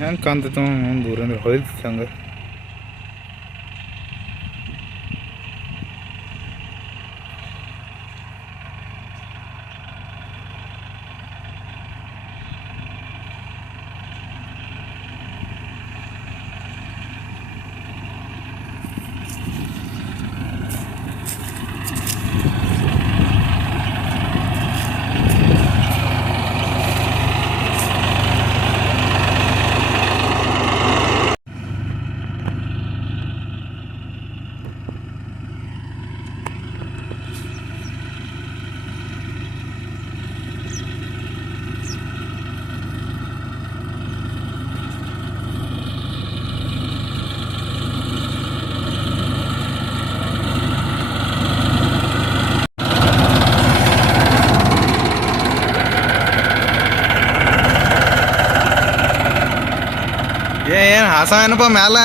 ಹೆಂಗೆ ಕಾಣ್ತೈತೆ ಒಂದು ಊರಂದ್ರೆ ಹೊಳಿತೈತೆ ಹಂಗೆ. ಏನು ಹಾಸ ಏನಪ್ಪ ಮ್ಯಾಲ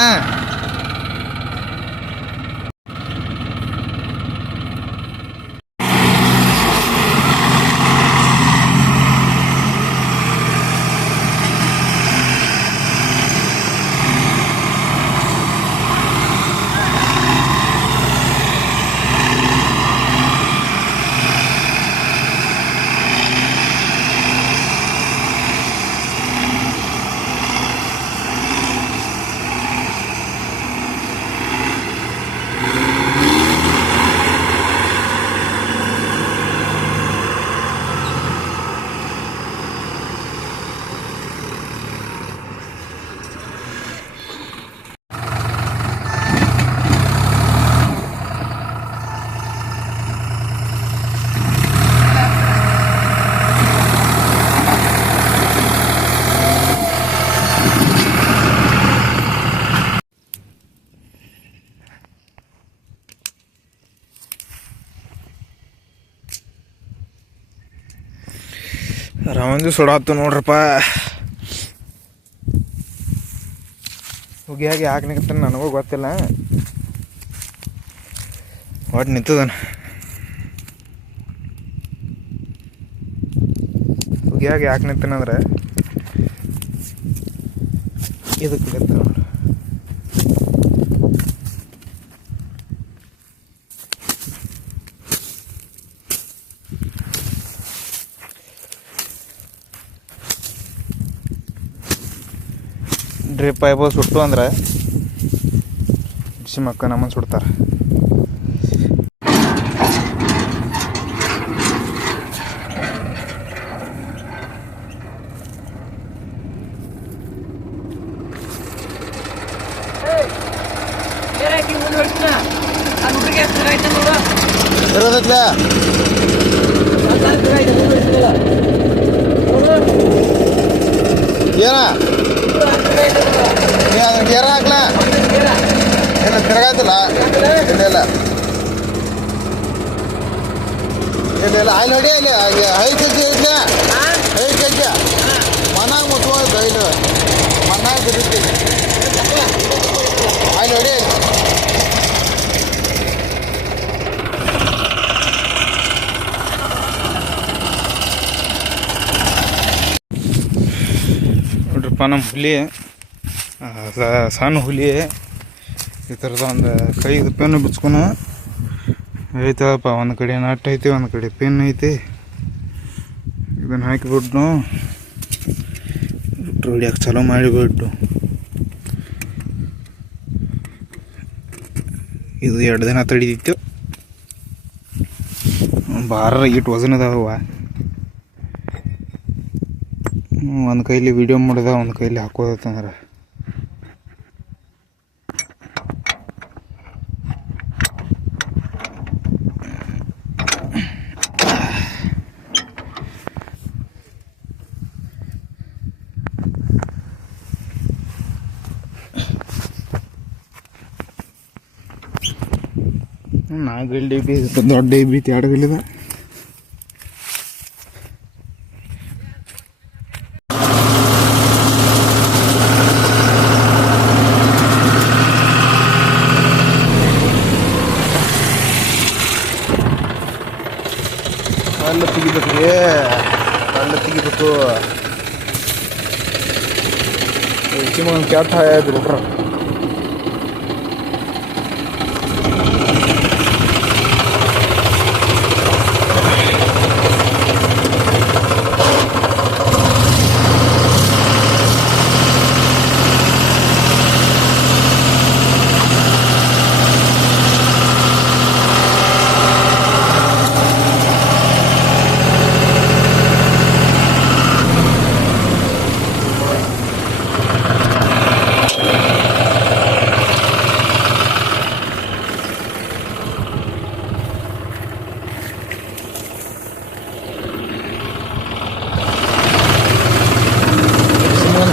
ರವಂದಿ ಸುಡಾತು ನೋಡ್ರಪ್ಪ. ಹುಗಿಯಾಗಿ ಯಾಕೆ ನಿಂತಾನೆ ನನಗೂ ಗೊತ್ತಿಲ್ಲ, ಒಟ್ಟು ನಿಂತದನ. ಹುಗಿಯಾಗಿ ಯಾಕೆ ನಿಂತಾನಂದ್ರೆ ಇದಕ್ಕೆ ನಿಂತ ನೋಡ್ರಿ. ಡ್ರಿಪ್ ಪೈಪ್ ಸುಟ್ಟು ಅಂದ್ರೆ ಬಿಸಿ ಮಕ್ಕ ನಮ್ಮನ್ನು ಸುಡ್ತಾರೆ. ಏನ ಗೇರ ಹಾಕ್ಲಾ ಏನು ತಿರ್ಗಾಯ್ತಲ್ಲ? ಇಲ್ಲ ಆಯ್ಲು ಹೊಡಿ. ಅಲ್ಲಿ 5 kg ಐತ್ಲ, 5 kg ಮನಾಗ ಮುಟ್ಬೋದು. ಐಲು ಮನಾಗ ಬಿಡ್ತೀನಿ. ಆಯ್ಲು ಹೊಡಿ. ನೋಡ್ರಪ್ಪ ನಮ್ಮ ಹುಲಿ, ಸಣ್ಣ ಹುಲಿ ಈ ಥರದ ಒಂದು ಕೈದು ಪೆನ್ನು ಬಿಚ್ಕೊನು ಐತಪ್ಪ. ಒಂದು ಕಡೆ ನಟ್ ಐತಿ, ಒಂದು ಕಡೆ ಪೆನ್ ಐತಿ. ಇದನ್ನು ಹಾಕಿಬಿಟ್ಟು ಹೊಡಿಯೋಕೆ ಚಲೋ ಮಾಡಿಬಿಟ್ಟು ಇದು 2 ದಿನ ತಡಿದಿತ್ತು. ಭಾರ ಇಟ್ಟು ವಜನ್ ಅದಾವ. ಒಂದು ಕೈಲಿ ವಿಡಿಯೋ ಮಾಡಿದ, ಒಂದು ಕೈಲಿ ಹಾಕೋದತ್ತಂದ್ರೆ ನಾಲ್ಕು ಡಬ್ಬಿ ದೊಡ್ಡ ಡಬ್ಬಿ 2 ಗಲ್ಲಿದ. ಕಲ್ಲು ತೆಗಿಬೇಕು. ಒಂದು ಕೆಟ್ಟ ಆಯ್ತು ಬಿಟ್ರ.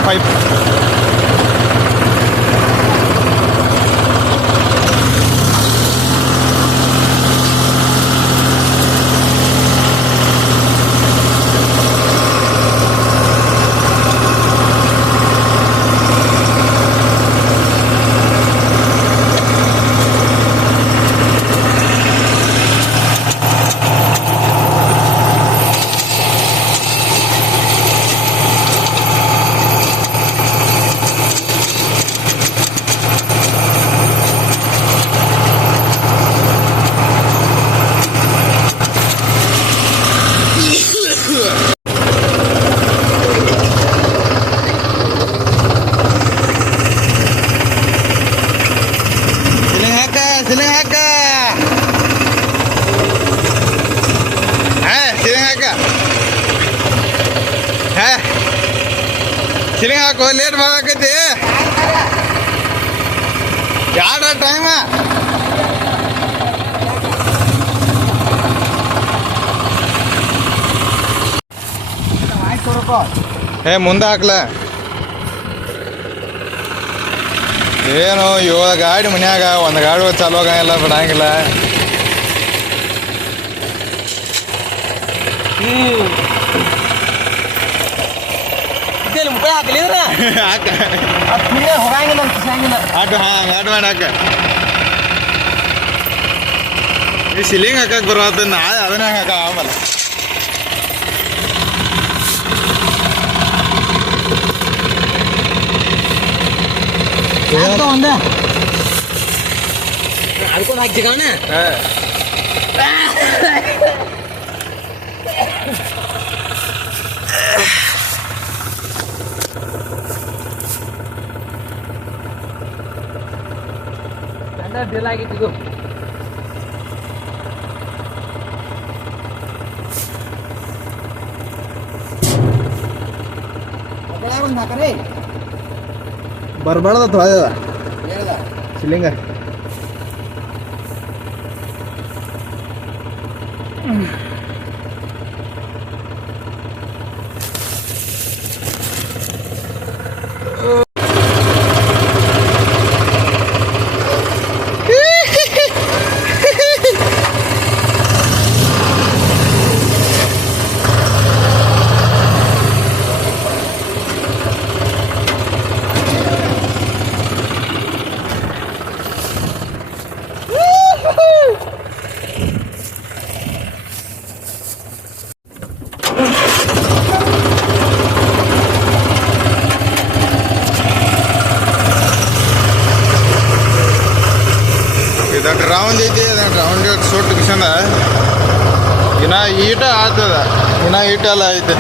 Pipe. ಸಿಲಿಂಗ್ ಹಾಕೋ, ಲೇಟ್ ಮಾಡಾಕೈತಿ. ಯಾರ ಟೈಮ ಮುಂದೆ ಹಾಕ್ಲ. ಏನು 7 ಗಾಡಿ ಮನ್ಯಾಗ, ಒಂದು ಗಾಡಿ ಚಾಲು ಆಗಂಗಿಲ್ಲ, ಬಿಡಂಗಿಲ್ಲ. ಈ ಸಿಲಿಂಗ್ ಹಾಕಕ್ ಬರೋದ ಅದನ್ನ ಹಾಕ ಆಮಲ್ಲ. ಅದ್ಕೊಂಡು ಹಾಕಿ ಕಣ ಡೀಲ್ ಆಗಿತ್ತು. ಬರ್ಬಾರ್ದ ಸಿಲಿಂಗ. ಇದಕ್ಕೆ ರೌಂಡ್ ಐತಿ, ಅದಕ್ಕೆ ರೌಂಡ್ ಸುಟ್ಟು ಕಿಸಂದ ಇನ್ನ ಈಟ ಆಗ್ತದ, ಇನ್ನ ಈಟ ಎಲ್ಲ ಐತೆ.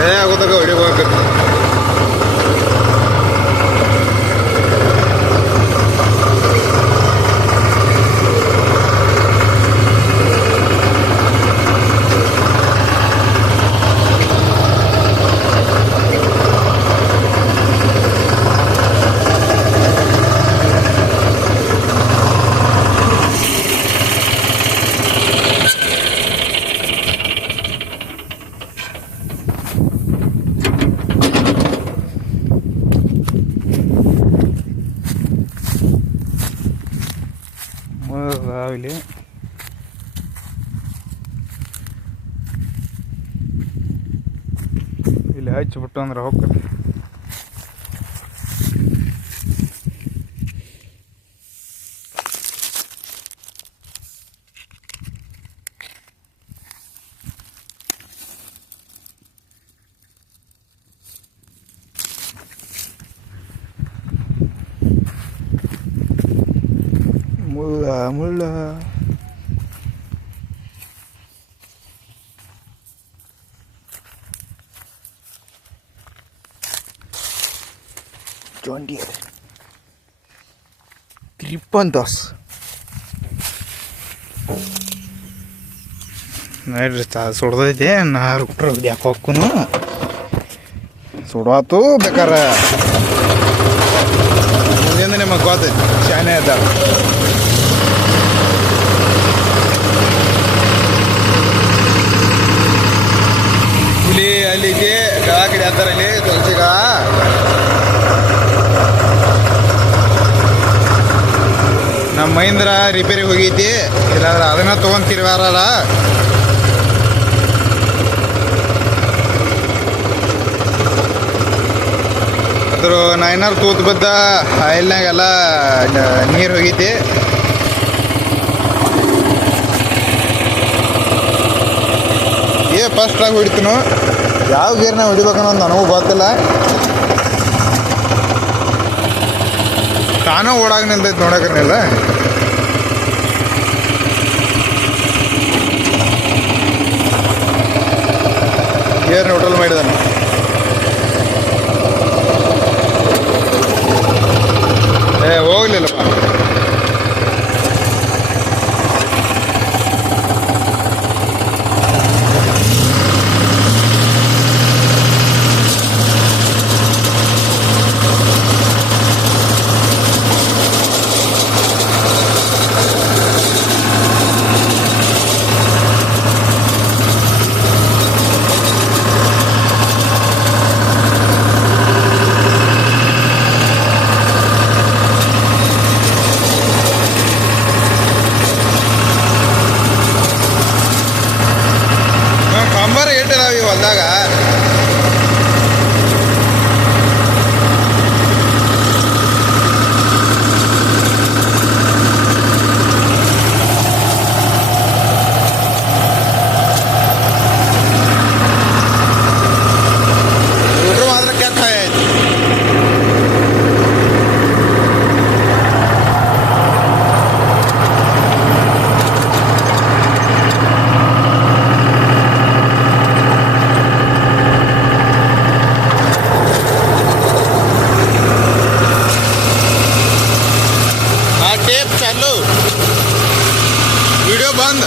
ಎಳೆ ಆಗೋದಾಗ ಹೊಡಿಬೇಕು. ಇಲ್ಲಿ ಇಲ್ಲಿ ಹಚ್ಚಿಬಿಟ್ಟು ಅಂದ್ರೆ ಹೋಗ್ತದೆ. ಮುಳ್ಳ ಮುಳ್ಳ ಜಾಂಡಿಯರ್ ಗ್ರಿಪ್ಪಂತಾಸ್ ನೋಡ್ರಿ ಸುಡ್ದೈತಿ ನಾ ರುಟ್ರ ಯಾಕೆ ಹೊಕ್ಕನು ಸುಡಾತು ಬೇಕಾರ ಮುಂದಿಂದ ನಿಮಗೆ ಗೊತ್ತೈತಿ ಶಾನೆ ಅದ ಹುಲಿ ಅಲ್ಲಿಗೆ ಗಳ ಕಡೆ ಅಂತಾರ ಇಲ್ಲಿ ತುಳಸಿಗ ನಮ್ಮ ಮಹೀಂದ್ರ ರಿಪೇರಿಗೆ ಹೋಗೈತಿ ಇಲ್ಲಾಂದ್ರೆ ಅದನ್ನ ತೊಗೊಂತಿರ್ವಾರಲ್ಲ ಅದ್ರ ನೈನಾರು ತೂತ್ ಬದ್ದ ಆಯಿಲ್ನಾಗೆಲ್ಲ ನೀರು ಹೋಗೈತಿ ಫಸ್ಟಾಗಿ ಹೊಡಿತೀನು ಯಾವ ಗೇರ್ನ ಹೊಡಿಬೇಕನ್ನೋದು ನನಗೂ ಗೊತ್ತಿಲ್ಲ ತಾನೂ ಓಡಾಗ ನಿಲ್ತೈತಿ ನೋಡಕ್ರನಿಲ್ಲ ಗೇರ್ ನ್ಯೂಟ್ರಲ್ ಮಾಡಿದಾನೆ ಹೋಗ್ಲಿಲ್ಲಪ್ಪ ಹೊಲ್ದಾಗ ಮಾತ್ರ ಕೆಟ್ಟ ಆಯ್ತು टेप चालू वीडियो बंद